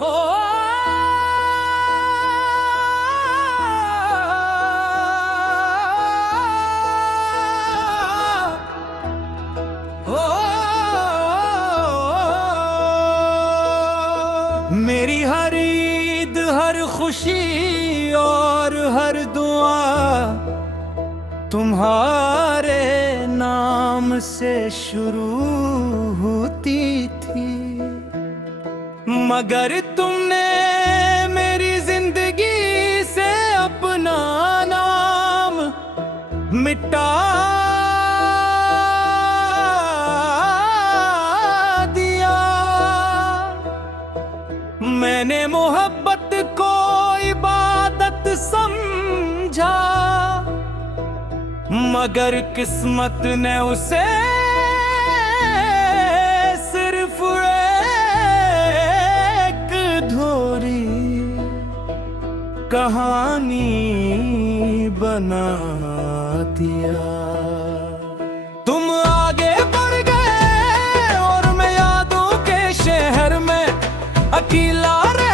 हो मेरी हर ईद, हर खुशी और हर दुआ तुम्हारे नाम से शुरू होती थी, मगर तुमने मेरी जिंदगी से अपना नाम मिटा दिया। मैंने मोहब्बत को इबादत समझा, मगर किस्मत ने उसे सिर्फ एक धोरी कहानी बना दिया। तुम आगे बढ़ गए और मैं यादों के शहर में अकेला रह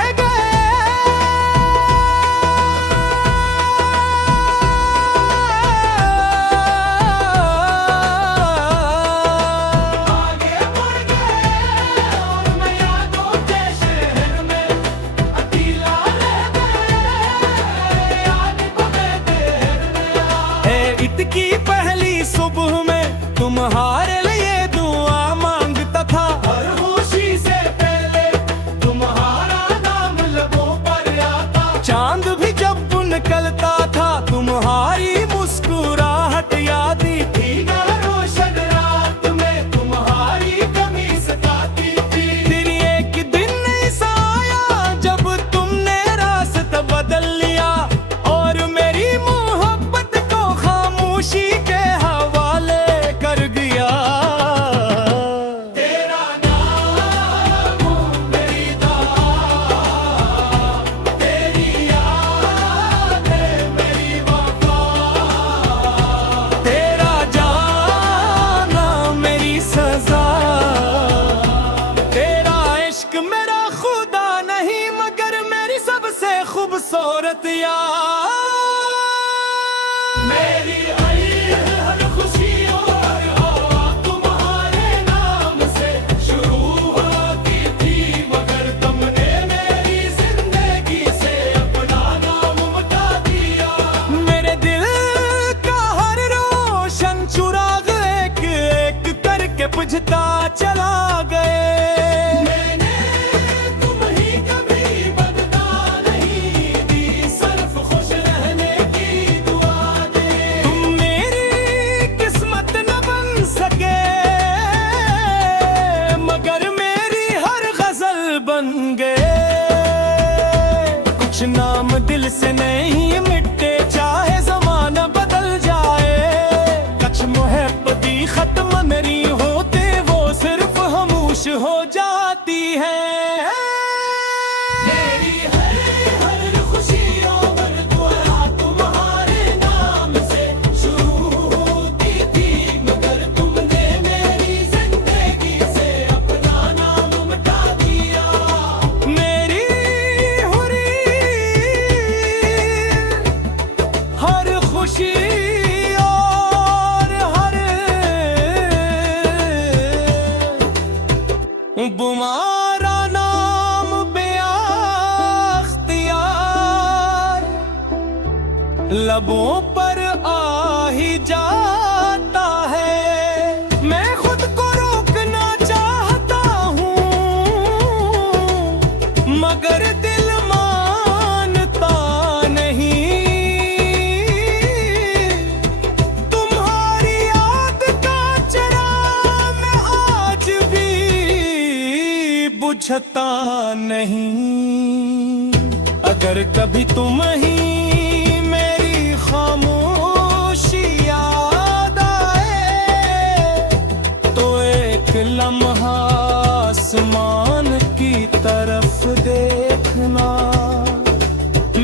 की पहली सुबह में तुम्हारे लिए दुआ मांगता था, हर खुशी से पहले तुम्हारा नाम लबों पर आता। चांद भी जब निकलता था तुम्हारी मुस्कुराहट याद थी, रोशन रात में तुम्हारी कमी सताती थी। फिर एक दिन ऐसा आया जब तुमने रास्ता बदल लिया और मेरी मोहब्बत को खामोशी के हवाले कर दिया। तेरा नाम मेरी दुआ, तेरी यादें मेरी वफा, तेरा जाना मेरी सजा, तेरा इश्क मेरा खुदा नहीं मगर मेरी सबसे खूबसूरत यार। मेरी हर खुशी और हवा तुम्हारे नाम से शुरू होती थी, मगर तुमने मेरी जिंदगी से अपना नाम मिटा दिया। मेरे दिल का हर रोशन चुराग एक एक करके बुझता चला गए। मैंने तुम ही कभी बदला नहीं दी, सिर्फ खुश रहने की दुआ दे। तुम मेरी किस्मत न बन सके मगर मेरी हर गजल बन गए। कुछ नाम दिल से नहीं मिटते चाहे जमाना बदल जाए, कुछ मोहब्बत खत्म नहीं होते वो सिर्फ खामोश हो जाती है। मेरी हर खुशी और दुआ तुम्हारे नाम से शुरू होती थी, मगर तुमने मेरी जिंदगी से अपना नाम मिटा दिया। मेरी हर खुशी और हर तुम्हारा नाम बेअख्तियार लबों पर आ ही जाता है। मैं खुद को रोकना चाहता हूँ मगर दिल मानता नहीं। तुम्हारी याद का चिराग मैं आज भी बुझता नहीं। अगर कभी तुम ही मेरी खामोशी याद आए तो एक लम्हा आसमान की तरफ देखना।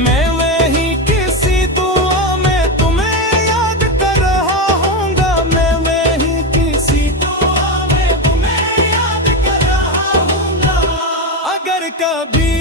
मैं वही किसी दुआ में तुम्हें याद कर रहा हूँगा, मैं वही किसी दुआ में तुम्हें याद कर रहा हूँगा। अगर कभी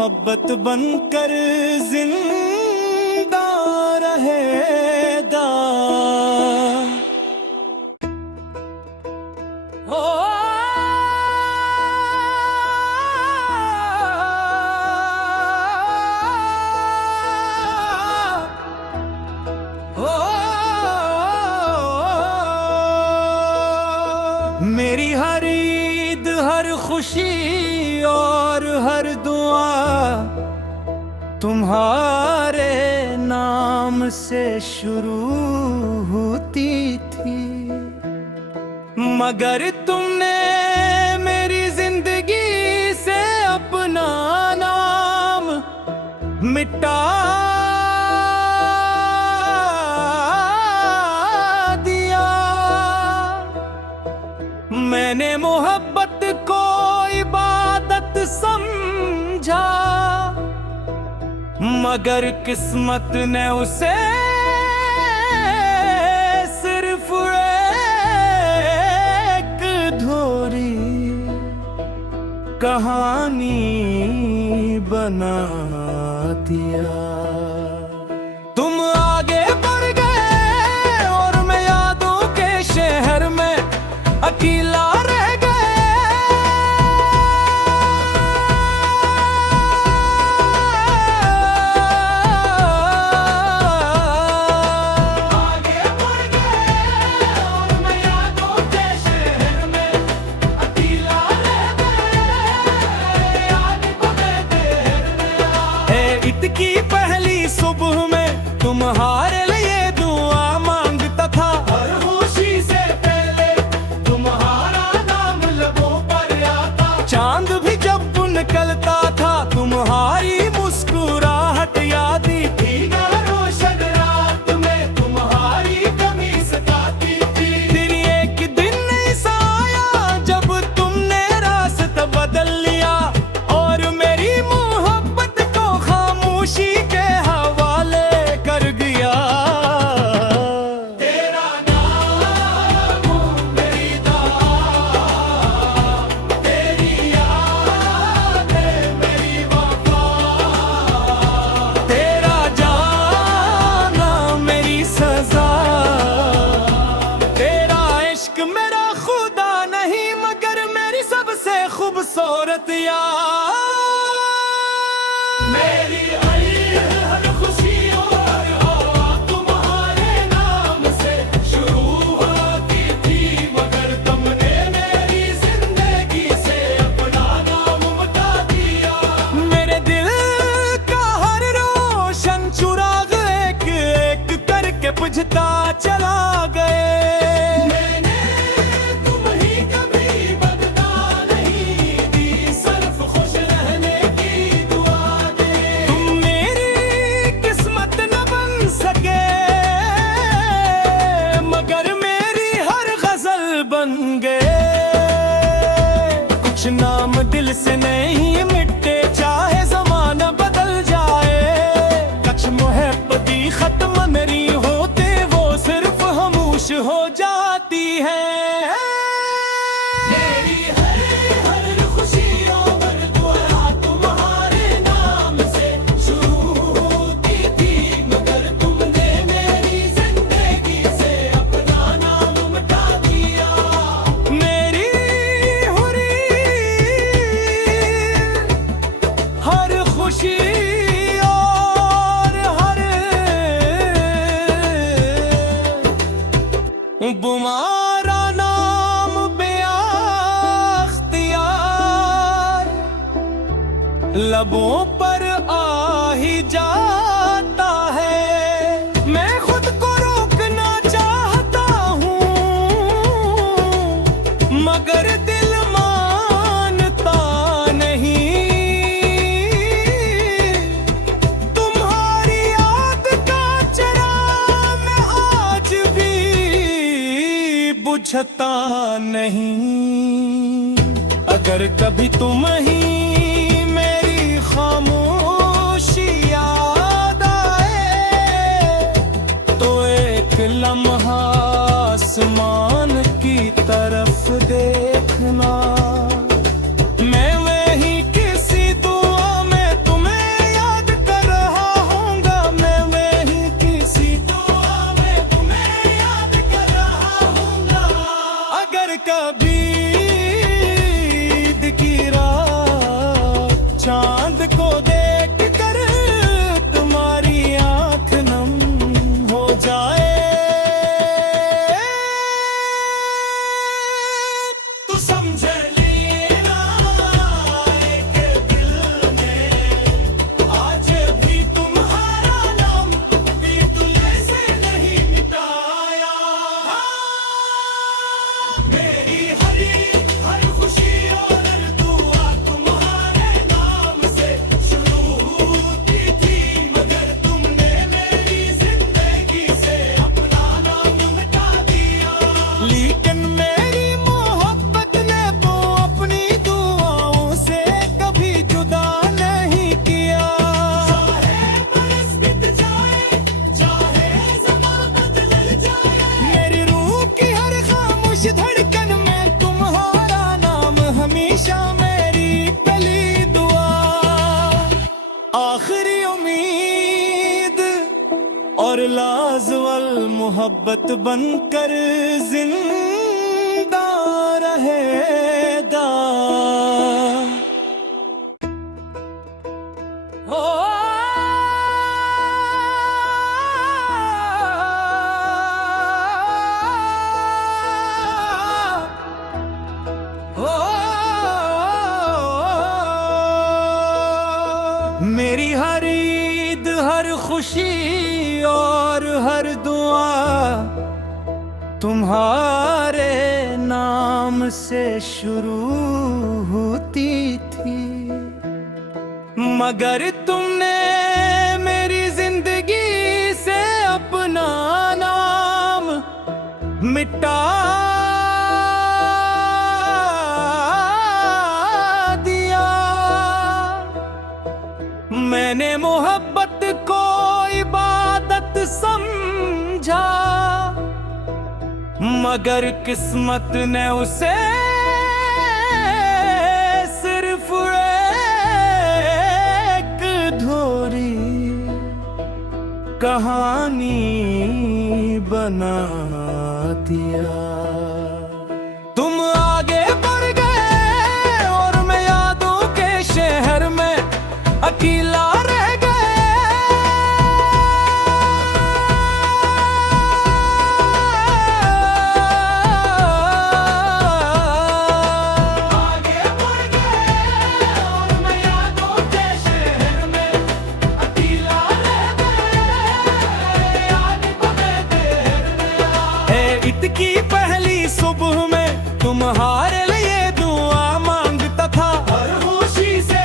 मोहब्बत बनकर जिंदा रहेगा। ओ मेरी हर ईद, हर खुशी और हर दुआ तुम्हारे नाम से शुरू होती थी, मगर तुमने मेरी जिंदगी से अपना नाम मिटा मैंने मोहब्बत को इबादत समझा, मगर किस्मत ने उसे सिर्फ एक अधूरी कहानी बना दिया। तुम आगे बढ़ गए और मैं यादों के शहर में अकेला रह गए। आगे बढ़ गए और मैं यादों के शहर में अकेला रह गए। याद तुम्हें देर में ईद की पहली सुबह में तुम्हारे लिए दुआ मांगता था, हर खुशी से चांद भी जब निकलता था तुम्हारी मुस्कुराहट याद थी। रोशन रात में तुम्हारी कमी सताती थी। फिर एक दिन ऐसा आया जब तुमने रास्ता बदल लिया और मेरी मोहब्बत को खामोशी के हवाले कर दिया। तेरा नाम मेरी दुआ, तेरी याद मेरी वफा, तेरा जाना मेरी सजा, तेरा इश्क मेरा खुदा नहीं मगर मेरी सबसे खूबसूरत याद। मेरी हर खुशी और हवा तुम्हारे नाम से शुरू होती थी, मगर तुमने मेरी जिंदगी से अपना नाम मिटा दिया। मेरे दिल का हर रोशन चुराग एक एक करके बुझता चला गए। मैंने तुम ही कभी बदला नहीं दी, सिर्फ खुश रहने की दुआ दे। तुम मेरी किस्मत न बन सके मगर मेरी हर गजल बन गए। कुछ नाम दिल से नहीं मिटते चाहे जमाना बदल जाए, कुछ मोहब्बत खत्म नहीं होते वो सिर्फ खामोश हो जाती है। मेरी हर खुशी और दुआ तुम्हारे नाम से शुरू होती थी, मगर तुमने मेरी जिंदगी से अपना नाम मिटा दिया। मेरी हर खुशी और हर तुम्हारा नाम बेअख्तियार लबों पर आ ही जाता है। मैं खुद को रोकना चाहता हूँ मगर दिल मानता नहीं। तुम्हारी याद का चिराग मैं आज भी बुझता नहीं। अगर कभी तुम ही मेरी खामोशी याद आए तो एक लम्हा आसमान की तरफ देखना। मैं वही किसी दुआ में तुम और लाजवल मोहब्बत बनकर जिंदा रहेगा। ओ मेरी हर ईद, हर खुशी और हर दुआ तुम्हारे नाम से शुरू होती थी, मगर तुमने मेरी जिंदगी से अपना नाम मिटा मैंने मोहब्बत को इबादत समझा, मगर किस्मत ने उसे सिर्फ एक अधूरी कहानी बना दिया। तुम आगे बढ़ गए और मैं यादों के शहर में अकेला रह गए। आगे बढ़ गए और मैं यादों के शहर में अकेला रह गए। याद तुम्हें देर में ईद की पहली सुबह में तुम्हारे लिए दुआ मांगता था, हर खुशी से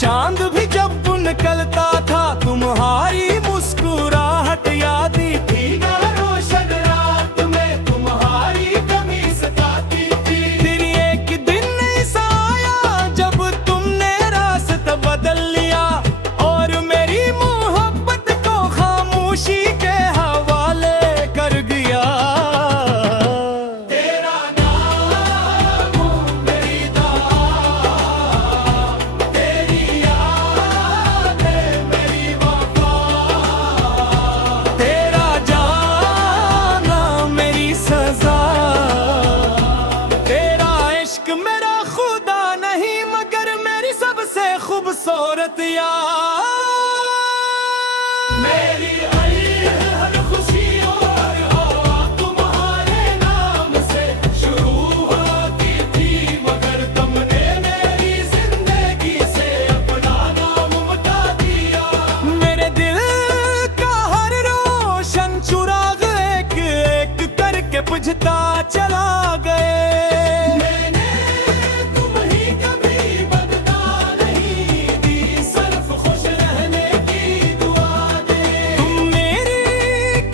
चांद भी जब निकलता था तुम्हारी मुस्कुराहट याद थी। रोशन रात में तुम्हारी कमी सताती थी। फिर एक दिन ऐसा आया जब तुमने रास्ता बदल लिया और मेरी मोहब्बत को खामोशी के हवाले कर दिया। तेरा नाम मेरी दुआ, तेरी याद मेरी वफा, तेरा जाना मेरी सजा, तेरा इश्क मेरा खुदा नहीं मगर मेरी सबसे खूबसूरत याद। मेरी हर खुशी और हवा तुम्हारे नाम से शुरू होती थी, मगर तुमने मेरी जिंदगी से अपना नाम मिटा दिया। मेरे दिल का हर रोशन चुराग एक एक करके बुझता चला गए। मैंने तुम्हें कभी बदला नहीं दी, सिर्फ खुश रहने की दुआ दे। तुम मेरी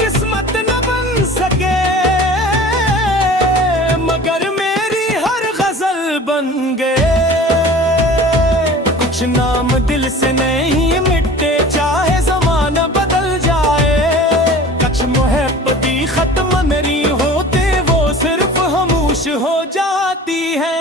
किस्मत न बन सके मगर मेरी हर गजल बन गए। कुछ नाम दिल से नहीं मिटते चाहे जमाना बदल जाए, कुछ मोहब्बत खत्म नहीं होते वो सिर्फ खामोश हो जाती है।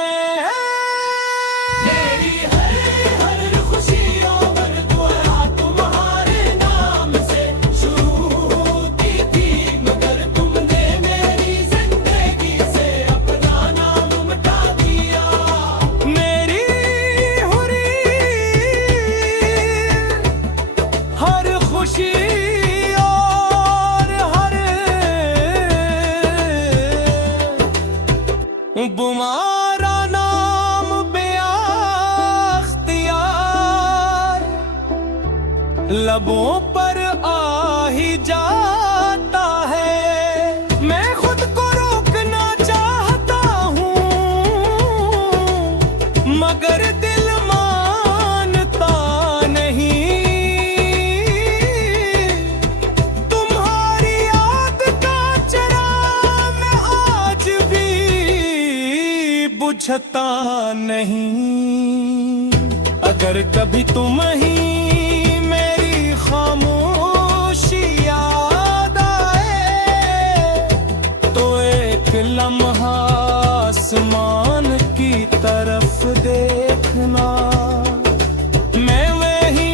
मेरी हर खुशी और दुआ तुम्हारे नाम से शुरू होती थी, मगर तुमने मेरी जिंदगी से अपना नाम मिटा दिया। मेरी हर खुशी और हर तुम्हारा नाम बेअख्तियार लबों पर आ ही जाता है। मैं खुद को रोकना चाहता हूँ मगर दिल मानता नहीं। तुम्हारी याद का चिराग मैं आज भी बुझता नहीं। अगर कभी तुम ही मेरी खामोशी याद आए तो एक लम्हा आसमान की तरफ देखना। मैं वही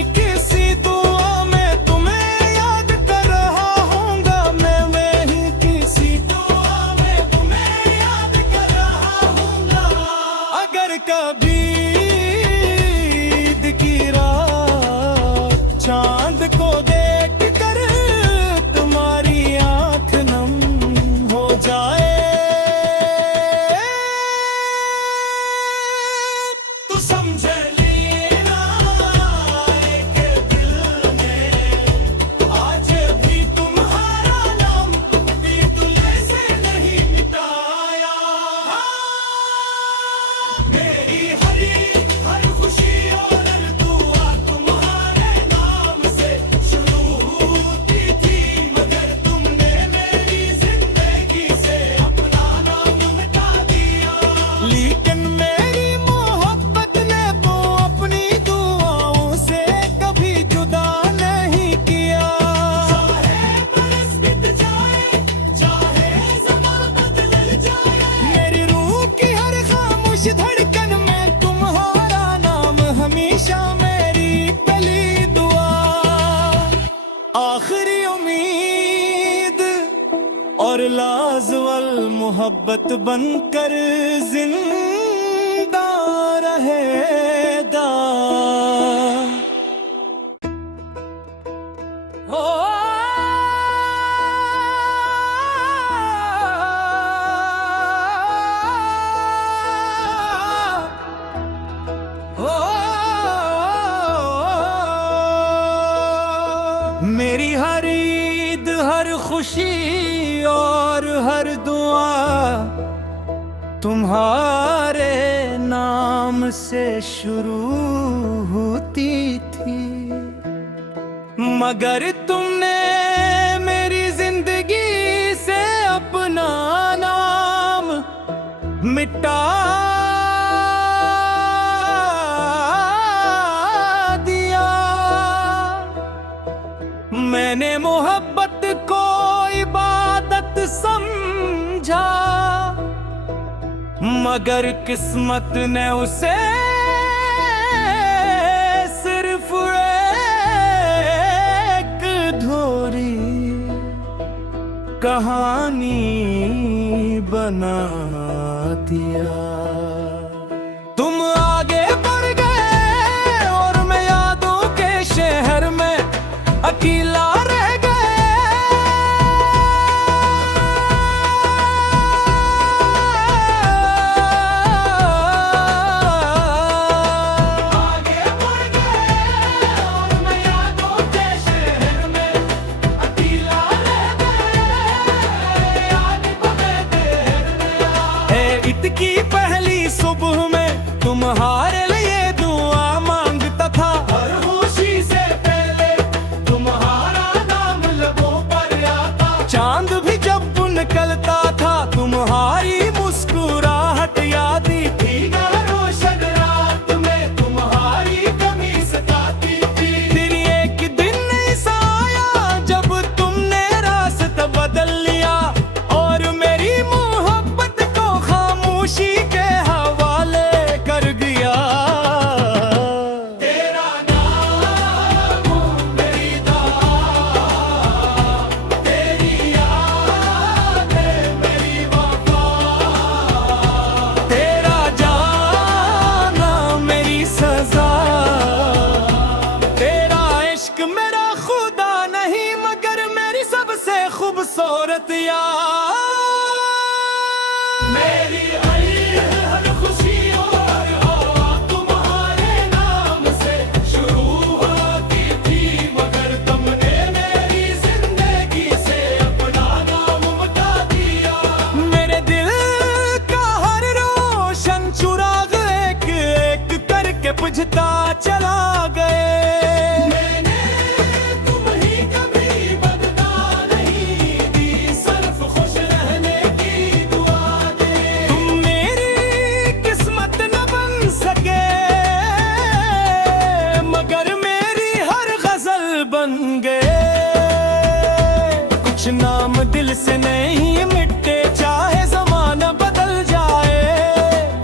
मोहब्बत बनकर जिंदा रहेगा। ओ मेरी हर ईद, हर खुशी और हर दुआ तुम्हारे नाम से शुरू होती थी, मगर तुमने मेरी जिंदगी से अपना नाम मिटा मैंने मोहब्बत को इबादत समझा, मगर किस्मत ने उसे सिर्फ एक अधूरी कहानी बना दिया। तुम आगे बढ़ गए और मैं यादों के शहर में अकेला रह गए। आगे बढ़ गए और मैं यादों के शहर में अकेला रह गए। याद तुम्हें देर में आए। ईद की पहली सुबह में तुम्हारे लिए दुआ मांगता था, हर खुशी से चांद भी जब निकलता था तुम्हारी मुस्कुराहट याद थी। रोशन रात में तुम्हारी कमी सताती थी। फिर एक दिन ऐसा आया जब तुमने रास्ता बदल लिया और मेरी मोहब्बत को खामोशी के हवाले कर दिया। तेरा नाम मेरी दुआ, तेरी याद मेरी वफा, तेरा जाना मेरी सजा, तेरा इश्क मेरा खुदा नहीं मगर मेरी सबसे खूबसूरत याद। मेरी हर खुशी और हवा तुम्हारे नाम से शुरू होती थी, मगर तुमने मेरी जिंदगी से अपना नाम मिटा दिया। मेरे दिल का हर रोशन चुराग एक एक करके बुझता चला गए। मैंने तुम्हें कभी बदला नहीं दी, सिर्फ खुश रहने की दुआ दे। तुम मेरी किस्मत न बन सके मगर मेरी हर गजल बन गए। कुछ नाम दिल से नहीं मिटते चाहे जमाना बदल जाए,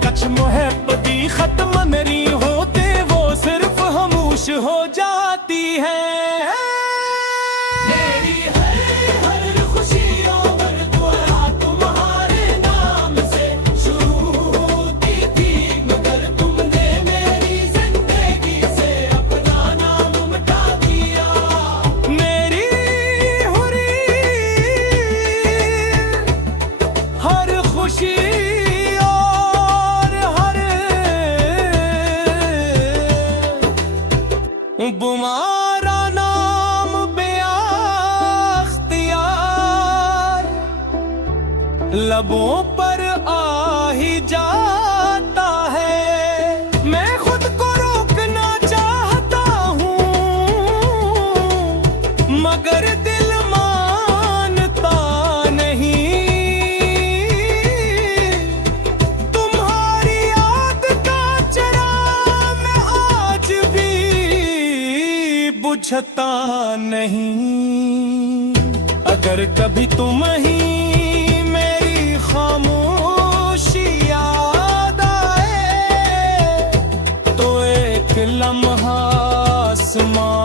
कुछ मोहब्बत खत्म नहीं होते वो सिर्फ खामोश हो जाती है। मेरी हर खुशी और दुआ तुम्हारे नाम से शुरू होती थी, मगर तुमने मेरी जिंदगी से अपना नाम मिटा दिया। मेरी हर खुशी और हर तुम्हारा नाम बेअख्तियार लबों पर आ ही जाता है। मैं खुद को रोकना चाहता हूँ मगर दिल मानता नहीं। तुम्हारी याद का चिराग मैं आज भी बुझता नहीं। अगर कभी तुम ही मेरी खामोशी याद आए तो एक लम्हा आसमां